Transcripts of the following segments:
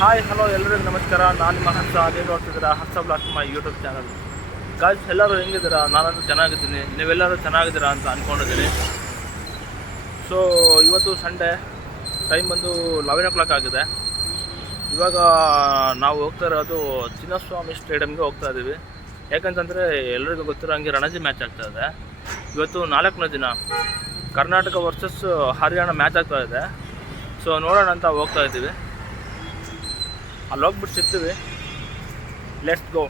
Hi hello ಎಲ್ಲರಿಗೂ ನಮಸ್ಕಾರ. ನಾನು ನಿಮ್ಮ ಹರ್ಷ. ಅದೇ ನೋಡ್ತಿದ್ದೀರಾ Harsha blogs my YouTube channel. Guys, ಎಲ್ಲರೂ ಹೆಂಗಿದ್ದೀರಾ? ನಾನಂತೂ ಚೆನ್ನಾಗಿದ್ದೀನಿ. ನೀವೆಲ್ಲರೂ ಚೆನ್ನಾಗಿದ್ದೀರಾ ಅಂತ ಅಂದ್ಕೊಂಡಿದ್ದೀನಿ. ಸೊ ಇವತ್ತು ಸಂಡೇ, ಟೈಮ್ ಬಂದು 11 o'clock ಆಗಿದೆ. ಇವಾಗ ನಾವು ಹೋಗ್ತಾ ಇರೋದು ಚಿನ್ನಸ್ವಾಮಿ ಸ್ಟೇಡಿಯಮ್ಗೆ ಹೋಗ್ತಾ ಇದ್ದೀವಿ. ಯಾಕಂತಂದರೆ ಎಲ್ಲರಿಗೂ ಗೊತ್ತಿರೋ ಹಂಗೆ ರಣಜಿ ಮ್ಯಾಚ್ ಆಗ್ತಾಯಿದೆ. ಇವತ್ತು 4ನೇ ದಿನ ಕರ್ನಾಟಕ ವರ್ಸಸ್ ಹರಿಯಾಣ ಮ್ಯಾಚ್ ಆಗ್ತಾ ಇದೆ. ಸೊ ನೋಡೋಣ ಅಂತ ಹೋಗ್ತಾ ಇದ್ದೀವಿ. ಅಲ್ಲಿ ಹೋಗ್ಬಿಟ್ಟು ಸಿಗ್ತೀವಿ. Let's go.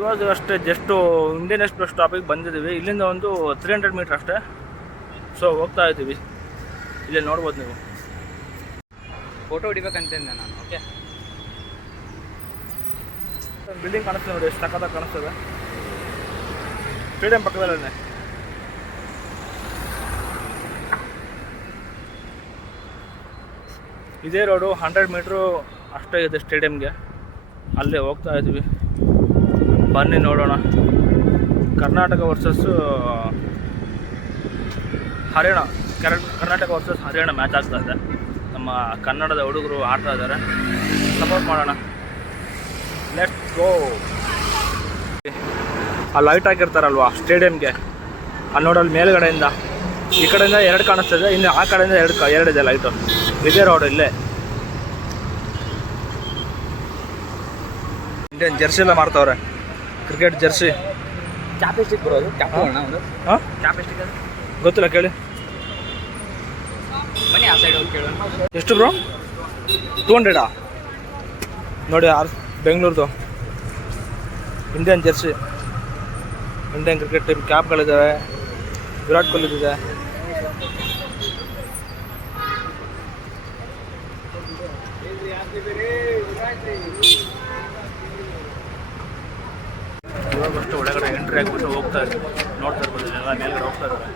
ಇವಾಗ ಅಷ್ಟೇ ಜಸ್ಟು ಇಂಡಿಯನ್ ಎಕ್ಸ್ಪ್ರೆಸ್ ಸ್ಟಾಪಿಗೆ ಬಂದಿದ್ದೀವಿ. ಇಲ್ಲಿಂದ ಒಂದು 300 ಮೀಟ್ರ್ ಅಷ್ಟೇ. ಸೊ ಹೋಗ್ತಾ ಇದ್ದೀವಿ. ಇಲ್ಲೇ ನೋಡ್ಬೋದು ನೀವು. ಫೋಟೋ ಹೊಡಿಬೇಕಂತಿದ್ದೆ ನಾನು. ಓಕೆ, ಬಿಲ್ಡಿಂಗ್ ಕಾಣಿಸ್ತದೆ ನೋಡಿ, ಎಷ್ಟು ಸಕ್ಕತ್ತಾಗಿ ಕಾಣಿಸ್ತದೆ. ಸ್ಟೇಡಿಯಂ ಪಕ್ಕದಲ್ಲೇ. ಇದೇ ರೋಡು 100 ಮೀಟ್ರು ಅಷ್ಟೇ ಇದೆ ಸ್ಟೇಡಿಯಮ್ಗೆ. ಅಲ್ಲೇ ಹೋಗ್ತಾ ಇದ್ದೀವಿ. ಬನ್ನಿ ನೋಡೋಣ. Karnataka versus Haryana, Karnataka versus Haryana match ಆಗ್ತಾ ಇದೆ. ನಮ್ಮ ಕನ್ನಡದ ಹುಡುಗರು ಆಡ್ತಾ ಇದ್ದಾರೆ. ಸಪೋರ್ಟ್ ಮಾಡೋಣ. Let's go. ಆ ಲೈಟ್ ಹಾಕಿರ್ತಾರಲ್ವ ಸ್ಟೇಡಿಯಮ್ಗೆ, ಅಲ್ಲಿ ನೋಡಲ್ಲಿ ಮೇಲ್ಗಡೆಯಿಂದ ಈ ಕಡೆಯಿಂದ 2 ಕಾಣಿಸ್ತದೆ, ಇನ್ನು ಆ ಕಡೆಯಿಂದ 2 ಇದೆ ಲೈಟು. ಇದೇ ರೋಡು ಇಲ್ಲೇ. ಇಂಡಿಯನ್ ಜರ್ಸಿ ಎಲ್ಲ ಮಾಡ್ತಾವ್ರೆ, ಕ್ರಿಕೆಟ್ ಜರ್ಸಿ. ಚಾಪ್ ಎಷ್ಟಿಗೆ ಬರೋದು? ಚಾಪ್ ಒಂದು ಹಾಂ, ಚಾಪ್ ಎಷ್ಟಿಗೆ? ಗೊತ್ತಿಲ್ಲ, ಕೇಳಿ. ಬನ್ನಿ ಆ ಸೈಡ್ ಹೋಗಿ ಕೇಳೋಣ. ಎಷ್ಟು ಬ್ರೋ? 200 ನೋಡಿ. ಬೆಂಗಳೂರ್ದು Indian jersey, Indian cricket team ಕ್ಯಾಪ್ಗಳಿದ್ದಾವೆ. ವಿರಾಟ್ ಕೊಹ್ಲಿ ಇದೆ. ಇವಾಗಷ್ಟು ಒಳಗಡೆ ಎಂಟ್ರಿ ಆಗಿಬಿಟ್ಟು ಹೋಗ್ತಾ ಇದ್ದೀವಿ. ನೋಡ್ತಾ ಇರ್ಬೋದು, ಎಲ್ಲ ಮೇಲ್ಗಡೆ ಹೋಗ್ತಾ ಇದ್ದಾರೆ.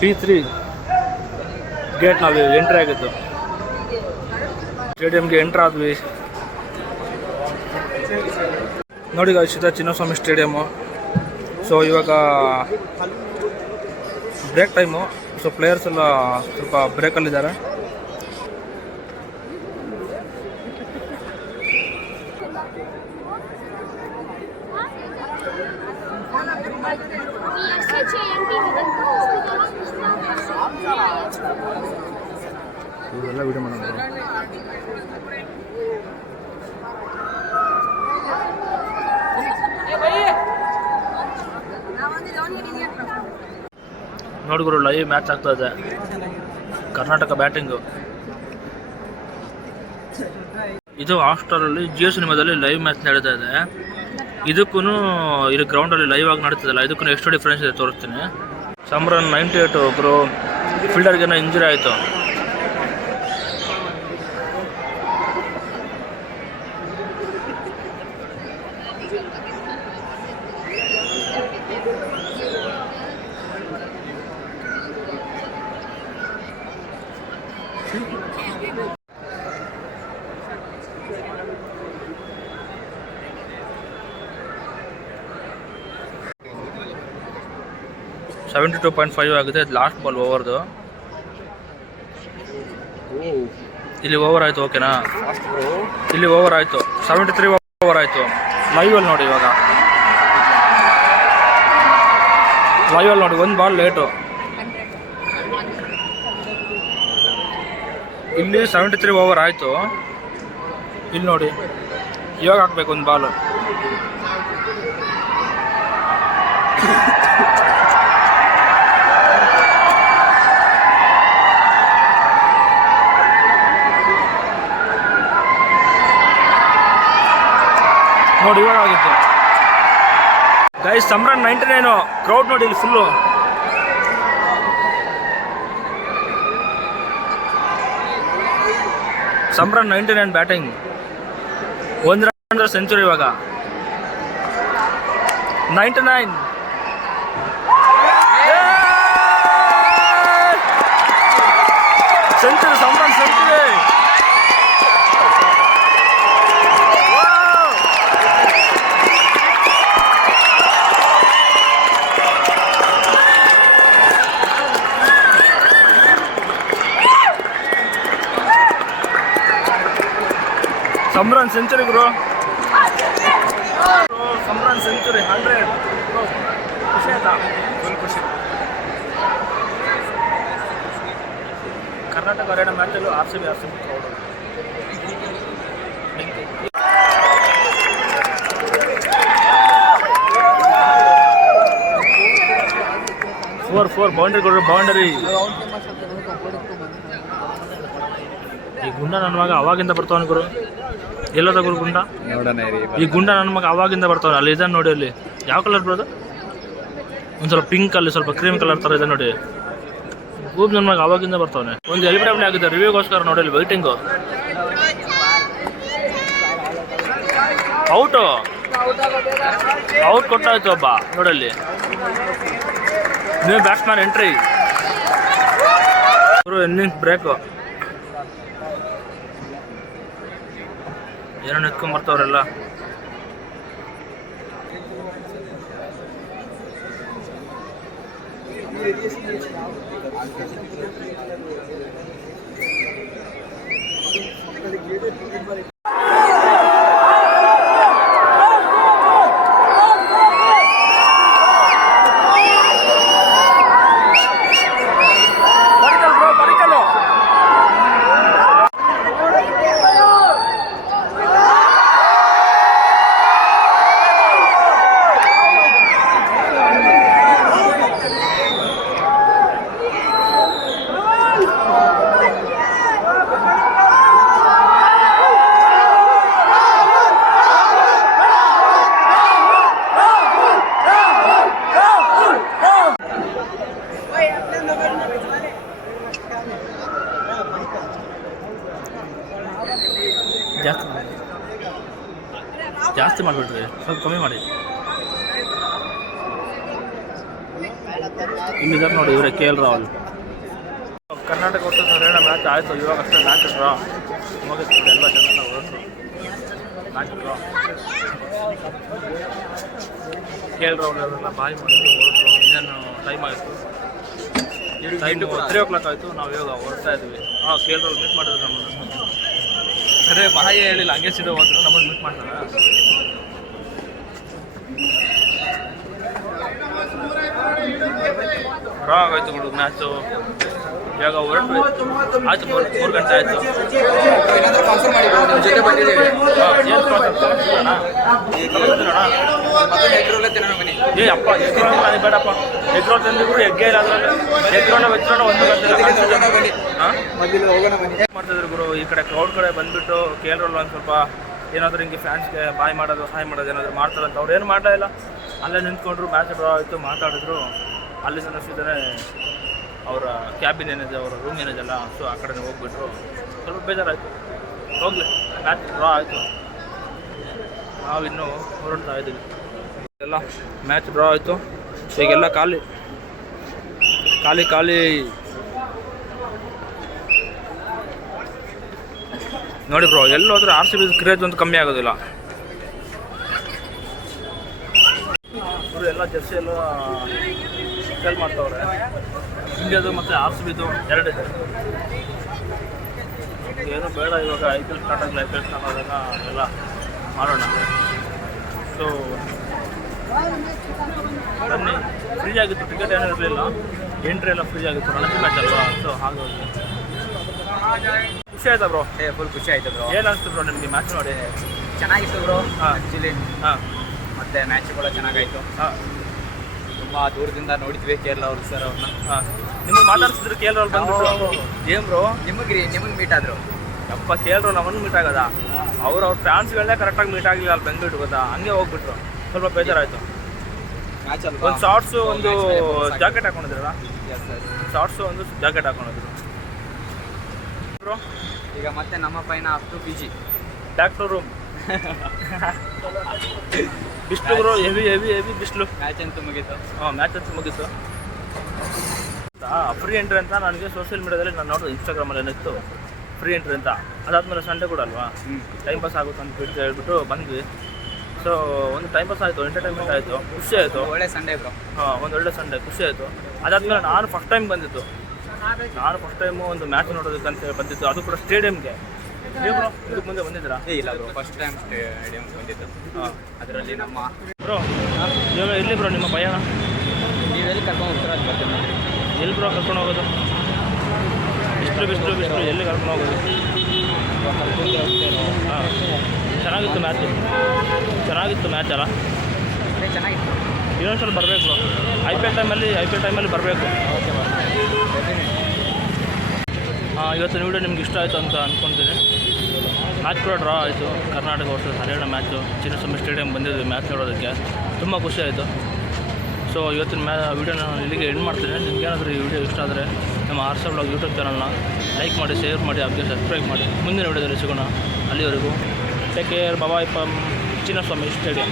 P3 ಗೇಟ್ ನಾವು ಎಂಟ್ರಿ ಆಗಿತ್ತು. ಸ್ಟೇಡಿಯಮ್ಗೆ ಎಂಟ್ರ್ ಆದ್ವಿ ನೋಡಿ. ಇದು ಚಿನ್ನಸ್ವಾಮಿ ಸ್ಟೇಡಿಯಮ್ಮು. ಸೊ ಇವಾಗ ಬ್ರೇಕ್ ಟೈಮು. ಸೊ ಪ್ಲೇಯರ್ಸ್ ಎಲ್ಲ ಸ್ವಲ್ಪ ಬ್ರೇಕಲ್ಲಿದ್ದಾರೆ. ಇವೆಲ್ಲ ವಿಡಿಯೋ ಮಾಡೋಣ. ನೋಡಿದ್ರು ಲೈವ್ ಮ್ಯಾಚ್ ಆಗ್ತಾ ಇದೆ. ಕರ್ನಾಟಕ ಬ್ಯಾಟಿಂಗು. ಇದು ಹಾಟ್‌ಸ್ಟಾರಲ್ಲಿ ಜಿಯೋ ಸಿನಿಮಾದಲ್ಲಿ ಲೈವ್ ಮ್ಯಾಚ್ ನಡೀತಾ ಇದೆ. ಇದಕ್ಕೂ ಇದು ಗ್ರೌಂಡಲ್ಲಿ ಲೈವ್ ಆಗಿ ನಡೀತದಲ್ಲ, ಇದಕ್ಕೂ ಎಷ್ಟು ಡಿಫ್ರೆನ್ಸ್ ಇದೆ ತೋರಿಸ್ತೀನಿ. ಸಮರನ್ 98 ಒಬ್ಬರು ಫೀಲ್ಡರ್ಗೇನೋ ಇಂಜುರಿ ಆಯಿತು. .5 ಆಗಿದೆ. ಲಾಸ್ಟ್ ಬಾಲ್ ಓವರ್ದು. ಇಲ್ಲಿ ಓವರ್ ಆಯಿತು. ಓಕೆನಾ, ಇಲ್ಲಿ ಓವರ್ ಆಯಿತು. 73 ಓವರ್ ಆಯಿತು. ಲೈವಲ್ಲಿ ನೋಡಿ. ಇವಾಗ ಲೈವಲ್ಲಿ ನೋಡಿ, 1 ಬಾಲ್ ಲೇಟು. ಇಲ್ಲಿ 73 ಓವರ್ ಆಯಿತು. ಇಲ್ಲಿ ನೋಡಿ, ಇವಾಗ ಹಾಕ್ಬೇಕು 1 ಬಾಲು. ನೋಡಿ ಇವಾಗ ಆಗಿತ್ತು. ಗೈಸ್ ಸಮ್ರಾನ್ 99 ಕ್ರೌಡ್ ನೋಡಿ ಇಲ್ಲಿ full. Smaran 99 batting 1 run century ಇವಾಗ 99. Century Smaran century. Smaran century bro, Smaran century 100 bro. ಖುಷಿ ಆಯ್ತಾ? ಫುಲ್ ಖುಷಿ. ಕರ್ನಾಟಕ ಅರೇನಾ ಮ್ಯಾಚಲ್ಲೂ RCB ಕ್ರೌಡ್. 4 ಬೌಂಡ್ರಿ ಕೊಡ್ರು, ಬೌಂಡರಿ. ಈ ಗುಂಡ ನನ್ನ ಮಗ ಅವಾಗಿಂದ ಬರ್ತಾವನು ಗುರು. ಎಲ್ಲೋದ ಗುರು ಗುಂಡ? ಈ ಗುಂಡ ನನ್ನ ಮಗ ಅವಾಗಿಂದ ಬರ್ತಾವನು. ಅಲ್ಲಿ ಇದನ್ನು ನೋಡಿ, ಅಲ್ಲಿ ಯಾವ ಕಲರ್ ಬರೋದು? ಒಂದು ಸ್ವಲ್ಪ ಪಿಂಕ್, ಅಲ್ಲಿ ಸ್ವಲ್ಪ ಕ್ರೀಮ್ ಕಲರ್ ಥರ ಇದೆ ನೋಡಿ. ಗೂಬ್ ನನ್ನ ಮಗ ಅವಾಗಿಂದ ಬರ್ತಾವನೆ. ಒಂದು ಎಲಿಬಿಡಬ್ಲಿ ಆಗಿದೆ ರಿವ್ಯೂಗೋಸ್ಕರ ನೋಡಿ, ಅಲ್ಲಿ ವೈಟಿಂಗು. ಔಟ್ ಕೊಟ್ಟಾಯ್ತು ಒಬ್ಬ ನೋಡಲ್ಲಿ. New batsman entry. Innings break. ಏನೋ ಎತ್ಕೊಂಡ್ಬರ್ತಾವ್ರೆಲ್ಲ. ಜಾಸ್ತಿ ಮಾಡಿಬಿಟ್ರಿ, ಸ್ವಲ್ಪ ಕಮ್ಮಿ ಮಾಡಿ. ಇಲ್ಲಿದ್ದಾರೆ ನೋಡಿ ಇವರೇ KL Rahul. Karnataka versus Haryana match ಆಯಿತು. ಇವಾಗ ಅಷ್ಟೇ ಮ್ಯಾಚ್ ಡ್ರಾ ಮುಗಿಸ್ತು. ಎಲ್ಲ ಜನ ಹೊರಟರು. Match draw. KL ರಾಹುಲ್ ಅವರೆಲ್ಲ ಬಾಯಿ ಮಾಡಿದ್ರು, ಹೊರಟರು. ಇನ್ನೇನು ಟೈಮ್ ಆಯಿತು. 3 o'clock ಆಯಿತು. ನಾವು ಇವಾಗ ಹೊರಡ್ತಾ ಇದ್ವಿ. KL ರಾಹುಲ್ ಮೀಟ್ ಮಾಡಿದ್ರು ನಮ್ಮನ್ನು. ಸರಿ ಬಾಯಿ ಹೇಳಿಲ್ಲ, ಹಂಗೆ ಸಿಡೋ ಹೋದ್ರು. ನಮ್ಮನ್ನು ಮೀಟ್ ಮಾಡ್ತಾರೆ. ಡ್ರಾ ಆಗೋಯ್ತು ಬಿಡು ಮ್ಯಾಚು. ಇವಾಗ ಹೊರಟು ಆಯ್ತು. 3 ಗಂಟೆ ಆಯಿತು. ಏ ಅಪ್ಪ ಎಗ್ರೋಲ್ ಬೇಡಪ್ಪ. ಎಗ್ರೋಲ್ ತಂದಿದ್ರು ಎಗ್ಗೆ ಇಲ್ಲ. ಅದ್ರಲ್ಲಿ ಎಗ್ರೋಣ ವೆಜ್ರೋಣ ಒಂದು ಮಾಡ್ತಿದ್ರು ಗುರು. ಈ ಕಡೆ ಕ್ರೌಡ್ ಕಡೆ ಬಂದುಬಿಟ್ಟು KL ರಾಹುಲ್ ಒಂದು ಸ್ವಲ್ಪ ಏನಾದರೂ ಹಿಂಗೆ ಫ್ಯಾನ್ಸ್ಗೆ ಬಾಯ್ ಮಾಡೋದು, ಸಹಾಯ ಮಾಡೋದು ಏನಾದರೂ ಮಾಡ್ತಾರಂತ. ಅವ್ರು ಏನು ಮಾಡಲೇ ಇಲ್ಲ. ಅಲ್ಲೇ ನಿಂತ್ಕೊಂಡ್ರು. ಮ್ಯಾಚ್ ಡ್ರಾ ಆಯಿತು. ಮಾತಾಡಿದ್ರು. ಅಲ್ಲಿಂದ ನಡೆಸಿದರೆ ಅವರ ಕ್ಯಾಬಿನ್ ಏನಿದೆ, ಅವರ ರೂಮ್ ಏನಿದೆಲ್ಲ, ಸೊ ಆ ಕಡೆ ಹೋಗ್ಬಿಟ್ರು. ಸ್ವಲ್ಪ ಬೇಜಾರಾಯಿತು. ಹೋಗಲಿ, ಮ್ಯಾಚ್ ಡ್ರಾ ಆಯಿತು. ನಾವಿನ್ನೂ ಹೊರಡ್ತಾ ಇದ್ದೀವಿ. ಎಲ್ಲ ಮ್ಯಾಚ್ ಡ್ರಾ ಆಯಿತು. ಈಗೆಲ್ಲ ಖಾಲಿ ಖಾಲಿ ಖಾಲಿ ನೋಡಿ ಬ್ರೋ. ಎಲ್ಲೋದ್ರೆ RCB ಕ್ರೇಜ್ ಒಂದು ಕಮ್ಮಿ ಆಗೋದಿಲ್ಲ. ಎಲ್ಲ ಜರ್ಸಿ ಎಲ್ಲ ಸೇಲ್ ಮಾಡ್ತಾವ್ರೆ. ಇಂಡಿಯಾದು ಮತ್ತು RCBದು ಎರಡಿದೆ. ಏನೂ ಬೇಡ, ಇವಾಗ IPL ಸ್ಟಾರ್ಟ್ ಆಗಲಿ. IPL ಸ್ಟಾರ್ಟ್ ಆದಾಗ ಎಲ್ಲ ಮಾಡೋಣ. ಸೊ ಬನ್ನಿ. ಫ್ರೀ ಆಗಿತ್ತು, ಟಿಕೆಟ್ ಏನೂ ಇರಲಿಲ್ಲ. ಎಂಟ್ರಿ ಎಲ್ಲ ಫ್ರೀ ಆಗಿತ್ತು. ರಣಜಿ ಮ್ಯಾಚ್ ಅಲ್ವಾ, ಸೊ ಹಾಗಾಗಿ ಖುಷಿ ಆಯ್ತಾ ಬ್ರೋ? ಫುಲ್ ಖುಷಿ ಆಯ್ತು ಬ್ರೋ. ಏನು ಅನಿಸ್ತು ಬ್ರೋ ನಿಮಗೆ ಮ್ಯಾಚ್ ನೋಡಿ? ಚೆನ್ನಾಗಿತ್ತು ಬ್ರೋ ಆ್ಯಕ್ಚುಲಿ. ಹಾಂ, ಮತ್ತು ಮ್ಯಾಚ್ ಕೂಡ ಚೆನ್ನಾಗಾಯಿತು. ತುಂಬ ದೂರದಿಂದ ನೋಡಿದ್ವಿ KL ರಾಹುಲ್ ಸರ್ ಅವ್ರನ್ನ. ನಿಮಗೆ ಮಾತಾಡ್ಸಿದ್ರು KL ರಾಹುಲ್ ಬಂದ್ಬಿಟ್ಟು? ಏನು ಬ್ರೋ ನಿಮಗೆ ಮೀಟ್ ಆದರು? ಯಪ್ಪ, KL ರಾಹುಲ್ ಅವನು ಮೀಟ್ ಆಗೋದ? ಅವ್ರ ಫ್ಯಾನ್ಸ್ಗಳನ್ನೇ ಕರೆಕ್ಟಾಗಿ ಮೀಟ್ ಆಗಲಿಲ್ಲ ಅಲ್ಲಿ ಬೆಂಗಳೂರು ಗೊತ್ತಾ. ಹಂಗೆ ಹೋಗ್ಬಿಟ್ರು. ಸ್ವಲ್ಪ ಬೇಜಾರಾಯಿತು. ಮ್ಯಾಚ್ ಅಲ್ವಾ ಒಂದು ಶಾರ್ಟ್ಸು ಒಂದು match ಮೇಲೆ focus ಆಗಿ. ಜಾಕೆಟ್ ಹಾಕೊಂಡಿದ್ರಲ್ಲ, Yes, yes. ಶಾರ್ಟ್ಸು ಒಂದು ಜಾಕೆಟ್ ಹಾಕೊಂಡಿದ್ರು ಬ್ರೋ. ಈಗ ಮತ್ತೆ ನಮ್ಮ ಪೈನ up to P G back to room. ಬಿಸ್ಲು ಬ್ರೋ, ಹೆವಿ ಹೆವಿ ಹೆವಿ ಬಿಸ್ಲು. ಮ್ಯಾಚ್ ಅಂತೂ ಮುಗೀತು. ಮ್ಯಾಚ್ ಅಂತೂ ಮುಗೀತು. ಫ್ರೀ ಎಂಟ್ರಿ ಅಂತ ನನಗೆ ಸೋಷಿಯಲ್ ಮೀಡಿಯಾದಲ್ಲಿ ನಾನು ನೋಡಿದೆ, ಇನ್ಸ್ಟಾಗ್ರಾಮಲ್ಲಿ ಏನಿತ್ತು ಫ್ರೀ ಎಂಟ್ರಿ ಅಂತ. ಅದಾದಮೇಲೆ ಸಂಡೇ ಕೂಡ ಅಲ್ವಾ, ಟೈಮ್ ಪಾಸ್ ಆಗುತ್ತೆ ಅಂತ ಹೇಳ್ಬಿಟ್ಟು ಬಂದ್ವಿ. ಸೊ ಒಂದು ಟೈಮ್ ಪಾಸ್ ಆಯಿತು, ಎಂಟರ್ಟೈನ್ಮೆಂಟ್ ಆಯಿತು, ಖುಷಿ ಆಯಿತು. ಒಳ್ಳೆ ಸಂಡೇ ಬ್ರೋ. ಒಂದು ಒಳ್ಳೆ ಸಂಡೇ, ಖುಷಿ ಆಯಿತು. ಅದಾದಮೇಲೆ ನಾನು ಫಸ್ಟ್ ಟೈಮ್ ಬಂದಿದ್ದು, ಒಂದು ಮ್ಯಾಚ್ ನೋಡೋದಕ್ಕಂತ ಬಂದಿದ್ದು, ಅದು ಕೂಡ ಸ್ಟೇಡಿಯಮ್ಗೆ. ನೀವು ಬ್ರೋ ಇದಕ್ಕೆ ಮುಂದೆ ಬಂದಿದ್ದೀರಾ? ಇಲ್ಲ ಬ್ರೋ, ಫಸ್ಟ್ ಟೈಮ್ ಸ್ಟೇಡಿಯಂ ಬಂದಿದ್ದು. ಅದರಲ್ಲಿ ನಮ್ಮ ಬ್ರೋ ಇವಾಗ ಎಲ್ಲಿ ಬ್ರೋ ನಿಮ್ಮ ಪಯಣ? ನೀವೆಲ್ಲಿ ಕರ್ಕೊಂಡು ಹೋಗ್ತೀರ ಅದು ಬರ್ತೀನಿ. ಎಲ್ಲಿ ಬ್ರೋ ಕರ್ಕೊಂಡು ಹೋಗೋದು? ಬಿಸ್ಲು ಬಿಸ್ಲು ಬಿಸ್ಲು, ಎಲ್ಲಿ ಕರ್ಕೊಂಡು ಹೋಗೋದು? ಕರ್ಕೊಂಡು ಹೋಗ್ತೇನೆ. ಹಾಂ, ಚೆನ್ನಾಗಿತ್ತು ಮ್ಯಾಚ್ ಅಲ್ಲ? ಚೆನ್ನಾಗಿತ್ತು. ಇನ್ನೊಂದ್ಸಲ ಬರಬೇಕು ಐ ಪಿ ಎಲ್ ಟೈಮಲ್ಲಿ ಬರಬೇಕು. ಓಕೆ ಇವತ್ತಿನ ವೀಡಿಯೋ ನಿಮ್ಗೆ ಇಷ್ಟ ಆಯಿತು ಅಂತ ಅಂದ್ಕೊತೀನಿ. ಮ್ಯಾಚ್ ಕೂಡ ಡ್ರಾ ಆಯಿತು, Karnataka versus Haryana match. Chinnaswamy stadium ಬಂದಿದ್ವಿ ಮ್ಯಾಚ್ ನೋಡೋದಕ್ಕೆ, ತುಂಬ ಖುಷಿ ಆಯಿತು. ಸೊ ಇವತ್ತಿನ ವೀಡಿಯೋನ ನಾನು ಇಲ್ಲಿಗೆ ಎಂಡ್ ಮಾಡ್ತೀನಿ. ನಿಮ್ಗೇನಾದರೂ ಈ ವಿಡಿಯೋ ಇಷ್ಟ ಆದರೆ ನಮ್ಮ ಆರ್ಸ ಬ್ಲಾಗ್ ಯೂಟ್ಯೂಬ್ ಚಾನಲ್ನ ಲೈಕ್ ಮಾಡಿ, ಶೇರ್ ಮಾಡಿ, ಹಾಗೆ ಸಬ್ಸ್ಕ್ರೈಬ್ ಮಾಡಿ. ಮುಂದಿನ ವೀಡಿಯೋದಲ್ಲಿ ಸಿಗೋಣ. ಅಲ್ಲಿವರೆಗೂ take care, bye from Chinnaswamy stadium.